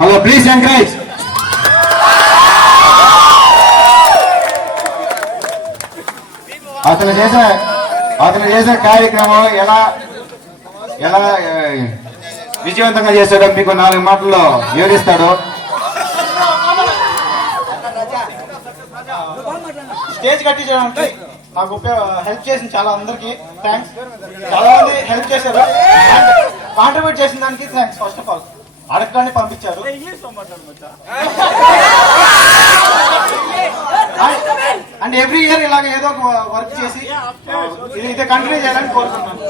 Hello please encourage. అతను చేసే కార్యక్రమం ఎలా ఎలా విజయవంతంగా చేశాడో మీకు 4 మాటల్లో వివరిస్తాడు. స్టేజ్ కట్టించడానికి నాకు హెల్ప్ చేసిన చాలా అందరికి థ్యాంక్స్. చాలా మంది హెల్ప్ చేశారు, కాంట్రిబ్యూట్ చేసిన దానికి థ్యాంక్స్. ఫస్ట్ ఆఫ్ ఆల్ అడగగానే పంపించారు. అండ్ ఎవ్రీ ఇయర్ ఇలాగ ఏదో ఒక వర్క్ చేసి ఇదే కంటిన్యూ చేయాలని కోరుకుంటున్నాను.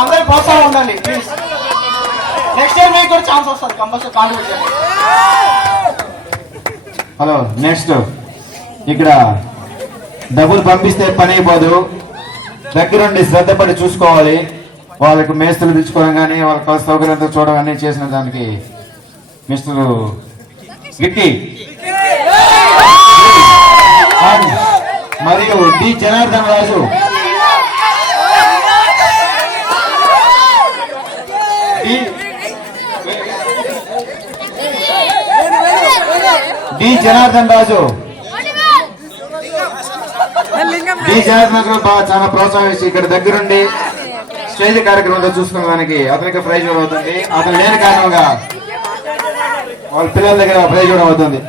అందరికి ప్రోత్సాహం ఉండాలి ప్లీజ్. నెక్స్ట్ ఇయర్ మీకు కూడా ఛాన్స్ వస్తుంది, కంపల్సరీ కాంట్రిబ్యూట్ చేయాలి. హలో నెక్స్ట్, ఇక్కడ డబ్బులు పంపిస్తే పని అయిపోదు, దగ్గరుండి శ్రద్ధపడి చూసుకోవాలి. వాళ్ళకి మేస్తులు తెచ్చుకోవడం కానీ వాళ్ళ సౌకర్యంతో చూడడం కానీ చేసిన దానికి మిస్టర్ విక్కీ మరియు డి జనార్దన్ రాజు, డి జనార్దన్ రాజు చాలా ప్రోత్సహించి ఇక్కడ దగ్గరుండి స్టేజ్ కార్యక్రమంలో చూసుకున్న దానికి అతనికి ప్రైజ్ ఇవ్వడం అవుతుంది. అతను లేని కారణంగా వాళ్ళ పిల్లల దగ్గర ప్రైజ్ ఇవ్వడం అవుతుంది.